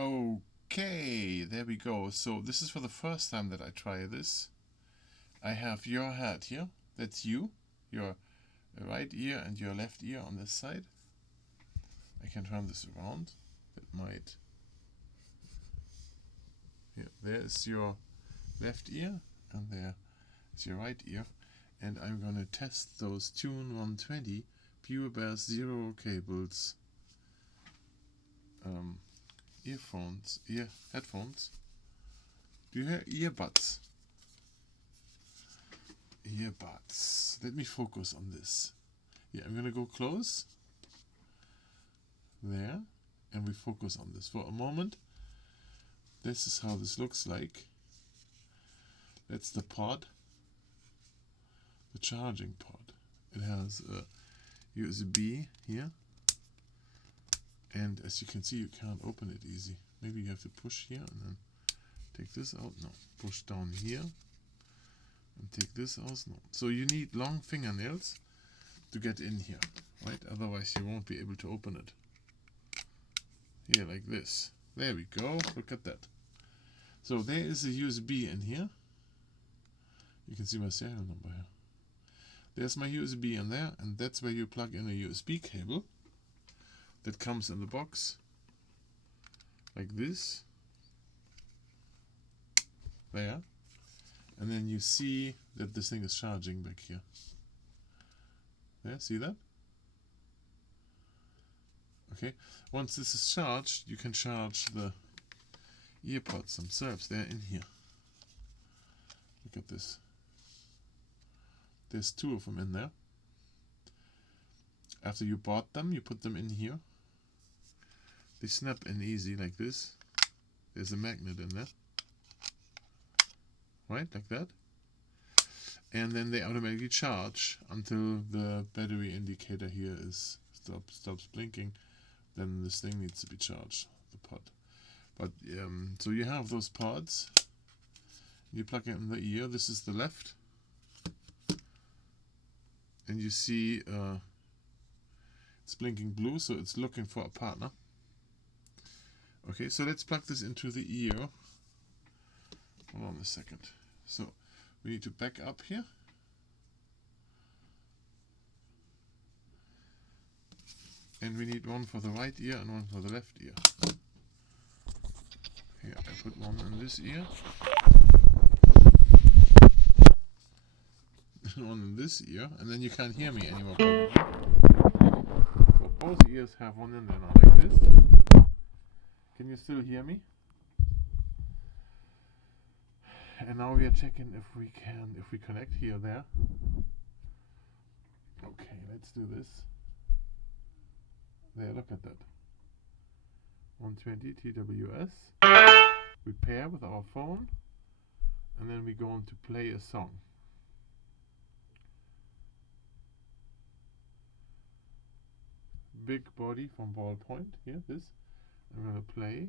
Okay, there we go. So this is for the first time that I try this. I have your head here. That's you. Your right ear and your left ear on this side. I can turn this around. That might... Here, there's your left ear and there is your right ear. And I'm going to test those Tune 120 Pure Bass Zero cables headphones. Do you hear earbuds? Earbuds. Let me focus on this. Yeah, I'm gonna go close. There. And we focus on this for a moment. This is how this looks like. That's the pod. The charging pod. It has a USB here. And as you can see, you can't open it easy. Maybe you have to push here and then take this out. No, push down here and take this out. No. So you need long fingernails to get in here, right? Otherwise you won't be able to open it. Here, like this. There we go. Look at that. So there is a USB in here. You can see my serial number here. There's my USB in there, and that's where you plug in a USB cable that comes in the box like this. There. And then you see that this thing is charging back here. There, see that? Okay. Once this is charged, you can charge the earpods themselves. They're in here. Look at this. There's 2 of them in there. After you bought them, you put them in here. They snap in easy like this. There's a magnet in there. Right, like that. And then they automatically charge until the battery indicator here is stops blinking. Then this thing needs to be charged, the pod. But so you have those pods. You plug it in the ear. This is the left. And you see it's blinking blue, so it's looking for a partner. Okay, so let's plug this into the ear. Hold on a second. So we need to back up here. And we need one for the right ear and one for the left ear. Here, I put one in this ear. And one in this ear. And then you can't hear me anymore, probably. So both ears have one in there now, like this. Can you still hear me? And now we are checking if we connect here, there. Okay, let's do this. There, look at that. 120 TWS. We pair with our phone, and then we go on to play a song. Big Body from Ballpoint, here, this. I'm gonna play.